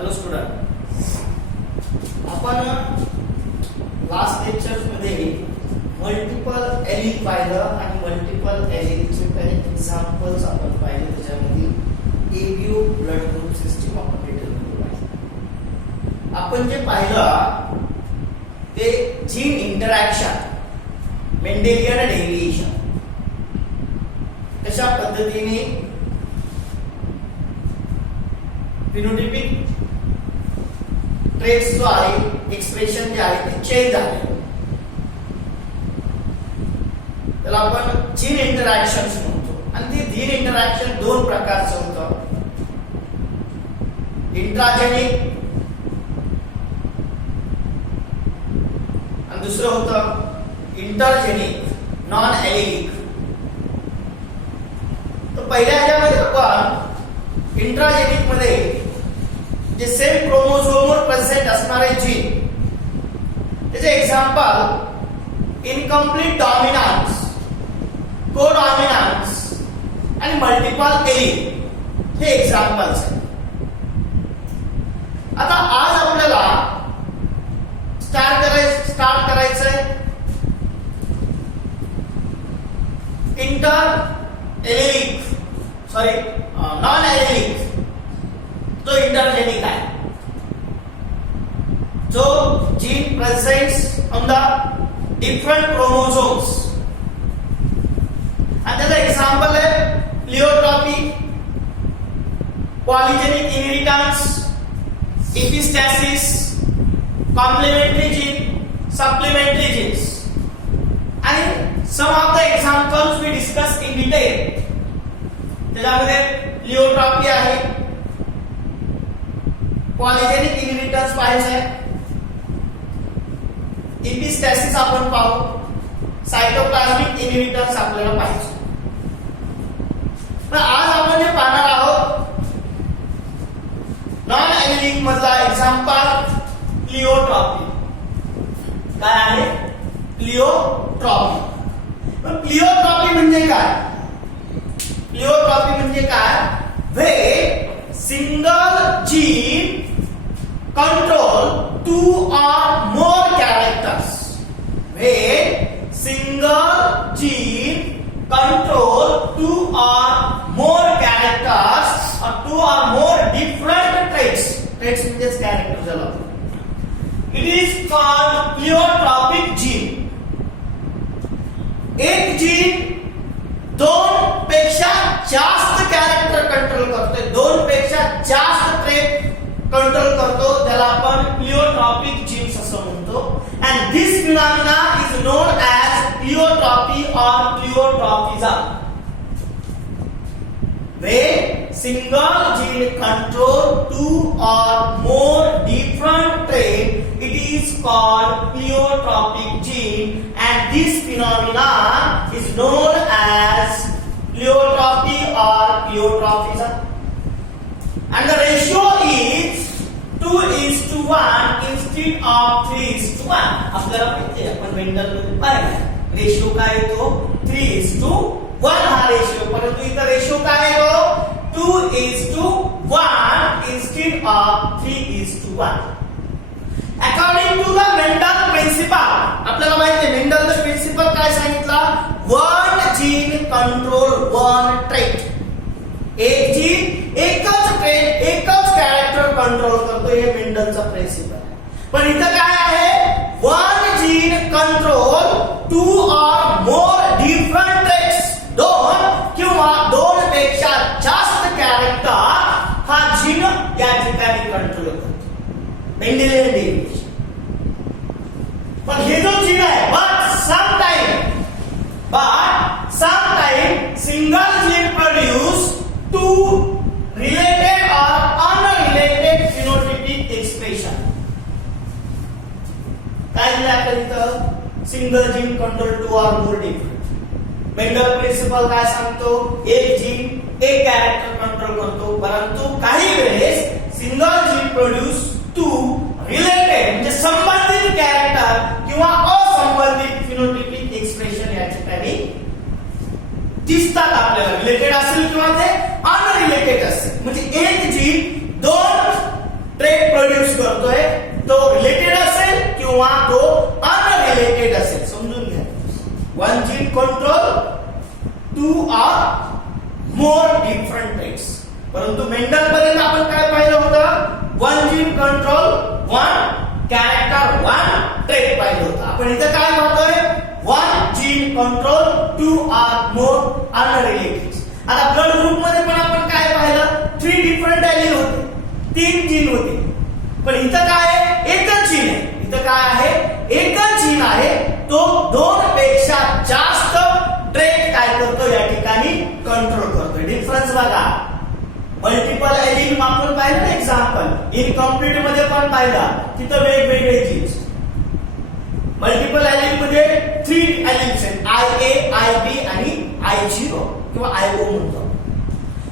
Hello student, आपण last lectures मध्ये multiple allele पाहिलं आणि मल्टिपल एलीलचे काही एक्झाम्पल्स आपण पाहिले. त्याच्यामध्ये एबीओ ब्लड ग्रुप सिस्टीम आपण डिटेलमध्ये पाहिलं. आपण जे पाहिलं ते जीन इंटरॅक्शन, मेंडेलियन डेव्हिएशन, कशा पद्धतीने फिनोटाइपिक ट्रेट्स जो आहे, एक्सप्रेशन जे आहे ते चेंज झाले. त्याला आपण जीन इंटरॅक्शन्स म्हणतो. आणि ते जीन इंटरॅक्शन दोन प्रकारचं होतं. इंट्राजेनिक आणि दुसरं होतं इंटरजेनिक, नॉन एलिलिक. तर पहिल्या ह्याच्यामध्ये आपण इंट्राजेनिक मध्ये जे सेम क्रोमोझोमवर प्रेझेंट असणारे जीन, त्याचे एक्झाम्पल इनकम्प्लीट डॉमिनन्स, कोडॉमिनन्स आणि मल्टिपल एलील हे एक्झाम्पल्स आहेत. आता आज आपल्याला स्टार्ट करायचंय नॉन एलिलिक जो इंटरजेनिक आहे, जो gene presents on the different chromosomes. आणि त्याचं एक्झाम्पल आहे pleiotropy, polygenic inheritance, epistasis, complementary gene, supplementary genes. आणि some of the examples we discuss in detail. त्याच्यामध्ये प्लिओट्रॉपी आहे, पॉलिजेनिक इनहेरिटन्स पाहायचं आहे, एपिस्टॅसिस आपण पाहू, सायटोप्लाझमिक इनहेरिटन्स आपल्याला पाहिजे. पण आज आपण जे पाहणार आहोत नॉन एलिलिक मधला एक्झाम्पल प्लिओट्रॉपी. काय आहे प्लिओट्रॉपी? पण प्लिओट्रॉपी म्हणजे काय? प्लिओट्रॉपी म्हणजे काय? Where single gene control two or more characters. When single gene control two or more characters or two or more different traits. Traits means characters झालं. It is called pleiotropic gene. एक gene दोन पेक्षा जास्त character control करते, दोन पेक्षा जास्त trait control करतो, त्याला आपण प्लिओट्रॉपिक जीन्स असं म्हणतो. And this phenomena is known as pleiotropy or pleiotropism. When single gene control two or more different traits, it is called pleiotropic gene, and this phenomenon is known as pleiotropy or pleiotropism. And the ratio is 2:1 instead of 3:1. आपल्याला माहिती आहे, आपण mental मध्ये पाहिलं ratio काय येतो 3:1 हा ratio. परंतु इथं रेशिओ काय येतो 2:1 instead of 3:1. According to the Mendel principle, आपल्याला माहिती आहे मेंडलचा प्रिन्सिपल काय सांगितला? One gene control one trait. एक जीन एकच ट्रेट, एकच कॅरेक्टर कंट्रोल करतो, हे मेंडलचा प्रिन्सिपल आहे. पण इथं काय आहे? वन जीन कंट्रोल टू और मोर डिफरंट ट्रेट्स. दोन किंवा दोन पेक्षा जास्त कॅरेक्टर हा जीन या ठिकाणी कंट्रोल करतो, मेंडेलियन डेव्हिएशन. पण हे जो जीन आहे but sometime single gene produce two related or unrelated phenotypic expression. काय दिलं आपल्याला? सिंगल जीन कंट्रोल टू और मोर डिफरंट. मेंडल प्रिन्सिपल काय सांगतो? एक जीन एक कॅरेक्टर कंट्रोल करतो, परंतु काही वेळेस single gene produce two related म्हणजे संबंधित कॅरेक्टर किंवा असंबंधित फिनोटाइपिक एक्सप्रेशन या ठिकाणी दिसतात आपल्याला. रिलेटेड असेल किंवा ते अनरिलेटेड असेल. म्हणजे एक जीन दोन ट्रेट परंतु मेंडल पर्यंत आपण काय पाहिलं होतं, one gene control one character one trait पाहिलं होतं. आपण इथे काय पाहतोय, one gene control two or more unrelated. आता ब्लड ग्रुप मध्ये पण आपण काय पाहिलं, 3 डिफरंट एलील होते, 3 जीन होते. पण इथं काय आहे, एकच जीन आहे. इथं काय आहे, एकच जीन आहे. तो 2 पेक्षा जास्त ट्रेट काय करतो या ठिकाणी कंट्रोल करतो. डिफरन्स बघा, मल्टिपल एलील आपण पाहिलं ना एक्झाम्पल, इनकम्प्लीट मध्ये पण पाहिला, तिथं वेगवेगळे जीन्स. मल्टिपल एलील मध्ये 3 एलील्स आहेत, IA, IB आणि I0 किंवा IO म्हणतो.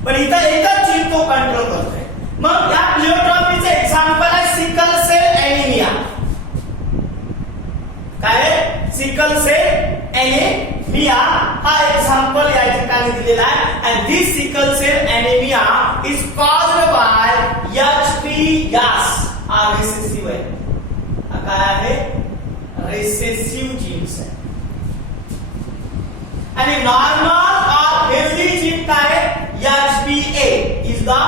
पण इथं एकच जीन तो कंट्रोल करतोय. मग या प्लिओट्रॉपीचे एक्झाम्पल आहे सिकल सेल एनिमिया. काय, सिकल सेल एनिमिया हा एक्झाम्पल या ठिकाणी दिलेला आहे. And this sickle cell anaemia is caused by HBs हा रिसेसिव्ह आहे. हा काय आहे, रिसेसिव्ह जीन्स आहे. आणि नॉर्मल और हेल्दी जीन काय, HBA is the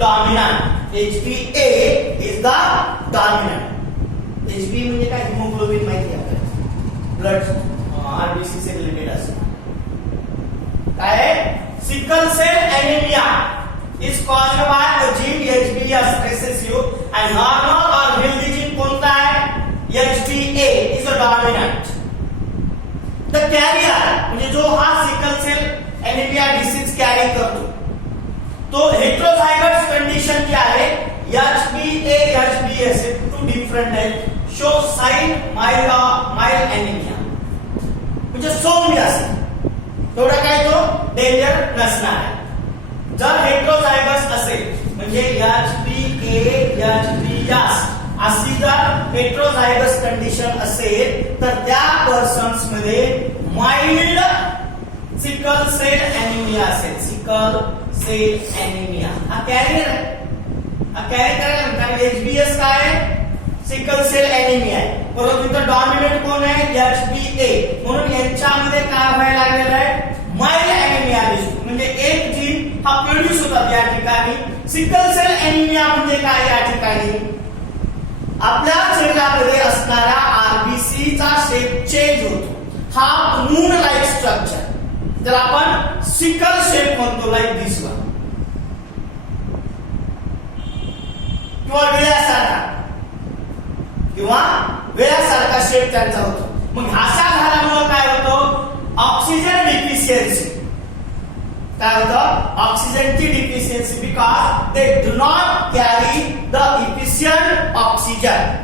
dominant. HBA is the dominant. HB म्हणजे काय, हिमोग्लोबिन माहिती आहे आपल्याला, ब्लड आरबीसी से रिलेटेड असतं. काय, sickle cell anaemia is caused by the gene HBs recessive and normal और हेल्दी जीन कोणता आहे, HBA is a dominant. The carrier म्हणजे जो हा sickle cell anaemia disease carry करतो, तो हेट्रोझायगस कंडिशन जी आहे, HBA HBs 2 डिफरंट आहेत, शो साइन माइल्ड एनीमिया म्हणजे सौम्य असेल, तेवढा काय तो डेंजर नसणार आहे. जर हेट्रोझायगस असेल म्हणजे HBA HBs अशी जर हेट्रोझायगस कंडिशन असेल तर त्या पर्सन्स मध्ये माइल्ड सिकल सेल एनीमिया असेल. सिकल सेल एनीमिया हा कॅरियर आहे, हा कॅरियर कारण HBs काय आहे, सिकल सेल एनीमिया आहे. परंतु इथं डॉमिनंट कोण आहे, HBA. म्हणून यांच्यामध्ये काय व्हायला लागलेलं आहे, माइल्ड एनीमिया दिसतो. म्हणजे एक जीन हा प्रोड्यूस होतात या ठिकाणी. सिकल सेल एनीमिया म्हणजे काय, या ठिकाणी आपल्या शरीरामध्ये असणाऱ्या आरबीसी चा शेप चेंज होतो. हा मून लाईक स्ट्रक्चर, जर आपण सिकल शेप म्हणतो लाईक दिस वन, किंवा वेळासारखा शेप त्यांचा होतो. मग अशा झाल्यामुळे काय होतं, ऑक्सिजन डिफिशियन्सी. काय होतं, ऑक्सिजनची deficiency, because they do not carry the efficient oxygen.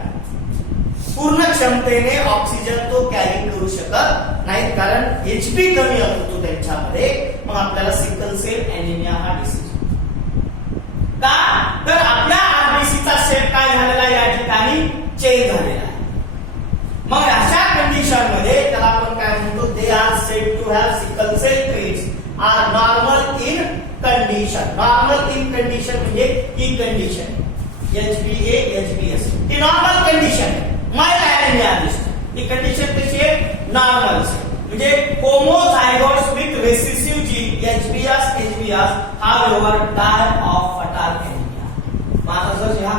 पूर्ण क्षमतेने ऑक्सिजन तो कॅरी करू शकत नाही, कारण HB कमी होतो त्यांच्यामध्ये. मग आपल्याला सिकल सेल एनीमिया हा डिसीज का, तर आपल्या आरबीसीचा शेप काय झालेला या ठिकाणी चेंज झालेला आहे. मग अशा कंडिशन मध्ये त्याला आपण काय म्हणतो, they are said to have sickle cell traits are normal in condition. Normal in condition म्हणजे ही कंडिशन HBA HBs ही नॉर्मल कंडिशन, माइल्ड एनीमिया दिसते. ही कंडिशन कशी आहे, नॉर्मल म्हणजे homozygotes with recessive gene HBs HBs however die of fatal anemia. माझा जर हा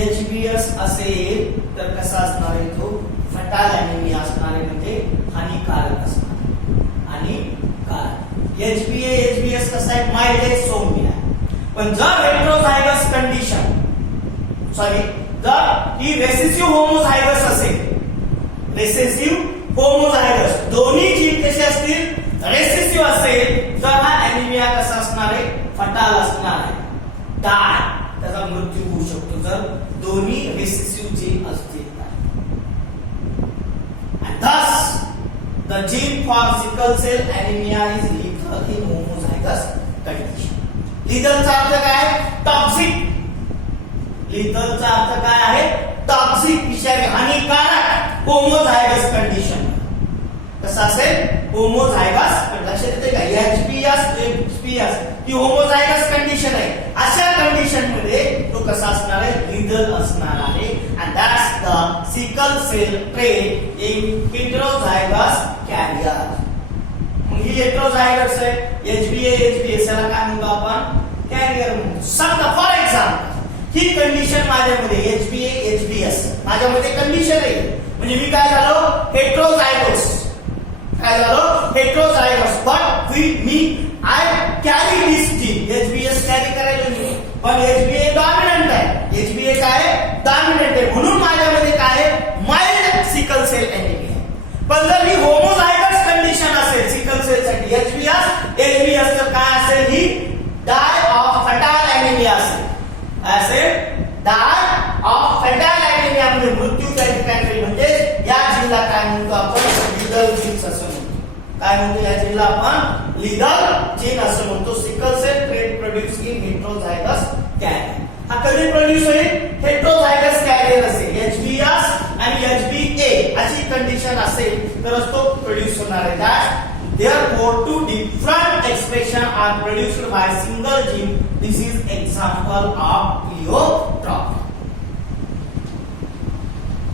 HBs असेल तर कसा असणार आहे, तो फटाल एनीमिया असणार आहे, म्हणजे हानिकारक असणार. हानिकारक HBA HBs कसा आहे, माइल्ड आहे, सौम्य आहे. पण जर हेट्रोझायगस कंडिशन जर ही रेसेसिव्ह होमोझायगस असेल, रेसेसिव्ह होमोझायगस दोन्ही जीन कसे असतील, रेसेसिव्ह असेल, तर हा एनीमिया कसा असणार आहे, फटाल असणार आहे. डाय, त्याचा मृत्यू होऊ शकतो जर दोन्ही रेसेसिव्ह जीन असतील. And thus the gene for sickle cell anemia is lethal in homozygous condition. Lethal चा अर्थ काय, टॉक्सिक. लिथल चा अर्थ काय आहे, टॉक्सिक, विषारी, हानिकारक होमोझायगस कंडिशन. कसं असेल, होमोझायगस. लक्षात येते का, HBs ही होमोझायगस कंडिशन आहे. अशा कंडिशन मध्ये तो कसा असणार आहे, लिथल असणार आहे. and that's the sickle cell trait in heterozygous carrier. मग ही हेट्रोझायगस आहे, HBA HBs याला काय म्हणतो आपण, कॅरियर म्हणतो. समजा फॉर एक्झाम्पल ही कंडिशन माझ्यामध्ये HbA HbS माझ्यामध्ये कंडिशन आहे, म्हणजे मी काय झालो हेट्रोझायगोस. काय झालो हेट्रोझायगोस. बट मी I carry this gene. HbS carry करायला नाही, पण HbA डॉमिनंट आहे. HbA काय डॉमिनंट आहे, म्हणून माझ्यामध्ये काय माइल्ड सिकल सेल एनिमिया. पण जर ही होमोझायगस कंडिशन असेल सिकल सेल साठी HbS तर काय असेल ही डाय ऑफ फटाईल एनिमिया असेल. डाय ऑफ फटाईल एनिमिया म्हणजे मृत्यूच्या ठिकाणी, म्हणजे या जीनला काय म्हणतो आपण लिगल जीन्स असं म्हणतो. काय म्हणतो या जीनला आपण लिगल जीन असं म्हणतो. Sickle cell trait produce in heterozygous carrier. हा कधी प्रोड्यूस होईल हेट्रोझायगस कॅरियर असेल HbS आणि HbA अशी कंडिशन असेल तरच तो प्रोड्यूस होणार आहे. That therefore two different expression are produced by single gene. This is example of pleiotropy.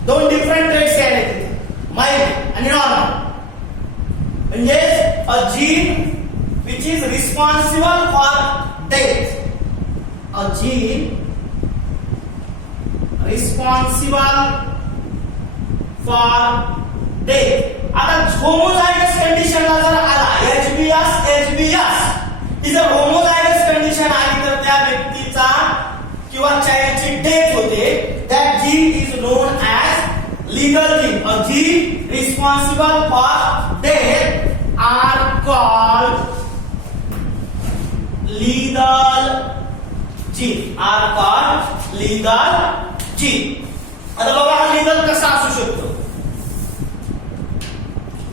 दोन डिफरंट ट्रेट्स आहेत तिथे, माइल्ड आणि नॉर्मल. म्हणजे a gene which is responsible for death, a gene responsible for death. आता homozygous कंडिशनला जर आला HbS जर होमोझायगस कंडिशन आली तर त्या व्यक्तीचा किंवा चाइल्डची डेथ होते. That gene is known as lethal gene. A gene responsible for death are called lethal gene. Are called lethal gene. आता बघा हा लीगल कसा असू शकतो.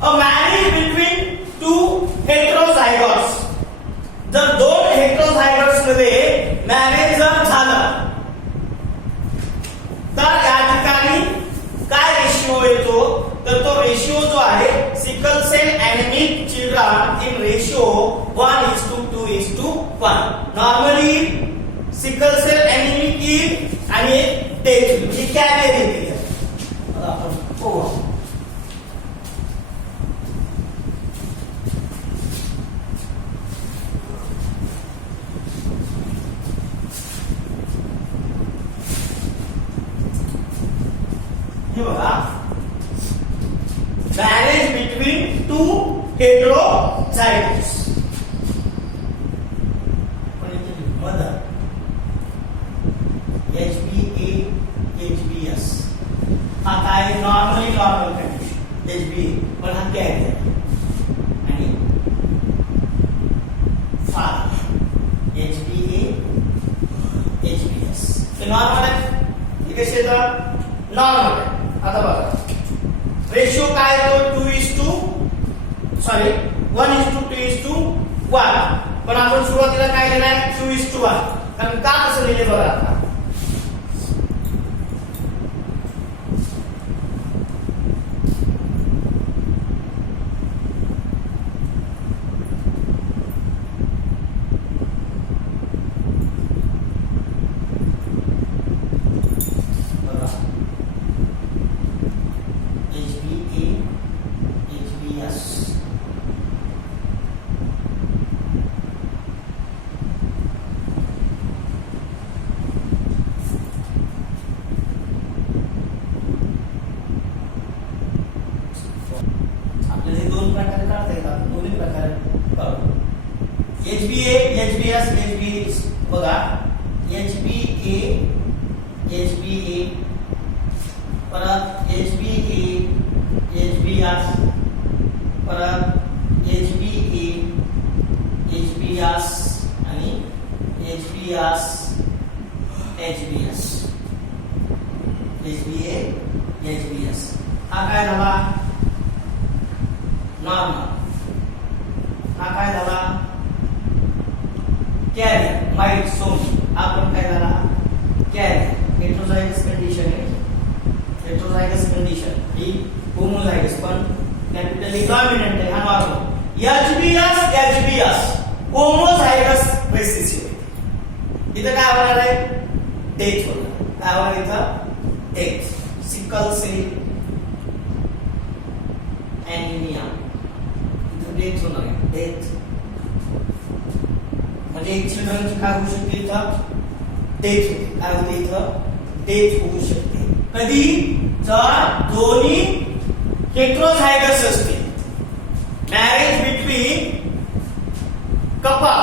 A marriage between two heterozygotes. जर दोन हेट्रोझायगोट्स मध्ये मॅरेज जर झालं तर या ठिकाणी काय रेशिओ येतो, तर तो रेशिओ जो आहे sickle cell anaemic children in ratio 1:2:1. Normally sickle cell anaemic in आणि डेथ ही कॅरियर येते. आपण marriage between two heterozygotes. Mother HbA HbS हा काय नॉर्मल कंडिशन HbA पण हा कॅरियर आणि फादर HbA HbS हे नॉर्मल आहे. हे कसे येतात नॉर्मल आहे. आता बघा रेशिओ काय येतो 1:2:1. पण आपण सुरुवातीला काय लिहिलं आहे 2:1. कारण का कसं लिहिले बघा. आता HbA HbS HbS बघा HbA HbA परत HbA HbS परत HbA HbS आणि HbS HbS HbA HbS हा काय झाला नॉर्मल. हा काय झाला कॅरियर माइल्ड सोम. आपण काय झाला कॅरियर. हेट्रोझायगस कंडिशन आहे. हेट्रोझायगस कंडिशन ही होमोझायगस पण कॅपिटली डॉमिनंट आहे. हा नॉर्मल. HbS homozygous रेसिसिव्ह. इथं काय होणार आहे डेथ होणार. काय होणार इथं डेथ. सिकल सेल एनिमिया इथं डेथ होणार आहे. डेथ म्हणजे एक चिल्ड्रनची काय होऊ शकते इथं डेथ होते. काय होते इथं डेथ होऊ शकते. कधी जर दोन्ही हेटेरोझायगस असतील. Marriage between couple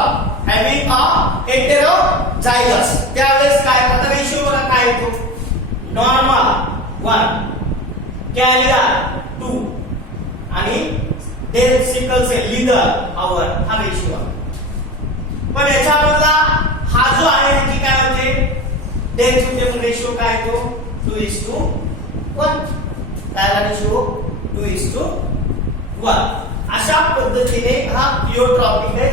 having a heterozygous त्यावेळेस काय आता रेशिओ बघा काय येतो नॉर्मल 1 कॅरियर 2 आणि डेथ सिकल सेल लीडर आवर हा रेशिओ आहे. पण याच्यामधला हा जो आहे की काय होते डेथ होते पण रेशिओ काय येतो 2:1 त्याला रेशिओ 2:1 अशा पद्धतीने हा प्लिओट्रॉपिक आहे.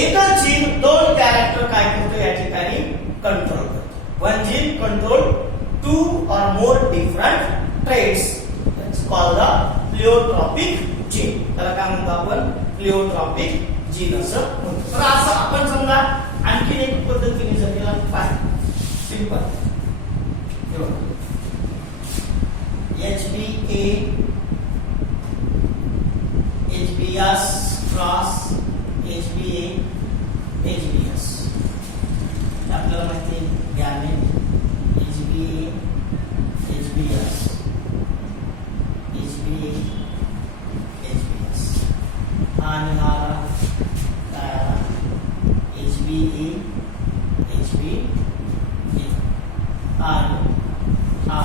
एकच जीन दोन कॅरेक्टर काय करतो या ठिकाणी कंट्रोल करतो. One gene control 2 or more different traits. That's called the pleiotropic gene. त्याला काय म्हणतो आपण प्लिओट्रॉपिक जीन असं म्हणतो. तर असं आपण समजा आणखी एक पद्धतीने जर केला पाहिजे simple HBA HBS cross HBA HBS आपल्याला माहिती आहे gamete HBA HBS HBA HBS आणि हा HBA HBA आणि हा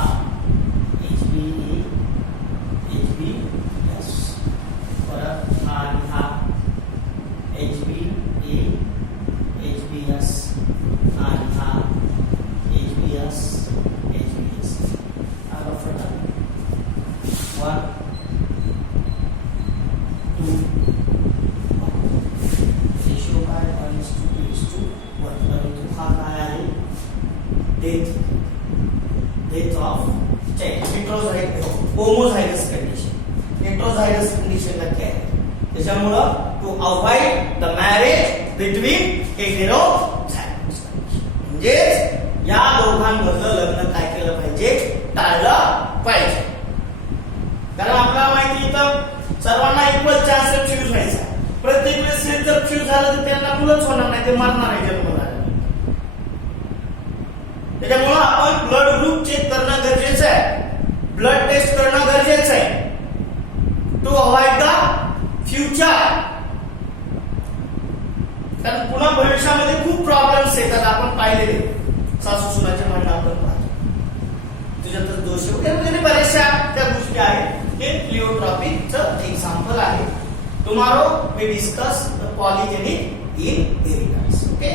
HBA HBS परत आणि हा HBA HBS आणि हा HBS HBS आला फटाफट 1 2 रेशिओ काय 1:2:1 परंतु हा काय आहे death of homozygous condition heterozygous कंडिशनला काय त्याच्यामुळं to avoid the marriage between heterozygous म्हणजे या दोघांमधलं लग्न काय केलं पाहिजे टाळलं पाहिजे. कारण आपल्याला माहिती इथं सर्वांना इक्वल चान्स फ्यूज व्हायचा. प्रत्येक वेळेस जर फ्यूज झालं तर त्यांना मुलंच होणार नाही ते मरणार आहे जन्म झाला. त्याच्यामुळं आपण ब्लड ग्रुप चेक करणं गरजेचं आहे. ब्लड टेस्ट करणं गरजेचं आहे टू अवॉइड द फ्युचर. कारण पुन्हा भविष्यामध्ये खूप प्रॉब्लेम्स येतात आपण पाहिलेले सासू सुनाच्या भांडण आपण पाहतो. तुझ्यात दोष वगैरे बऱ्याचशा त्या गोष्टी आहेत. हे प्लिओट्रॉपिकचं एक्झाम्पल आहे. Tomorrow we discuss the polygenic inheritance. Okay.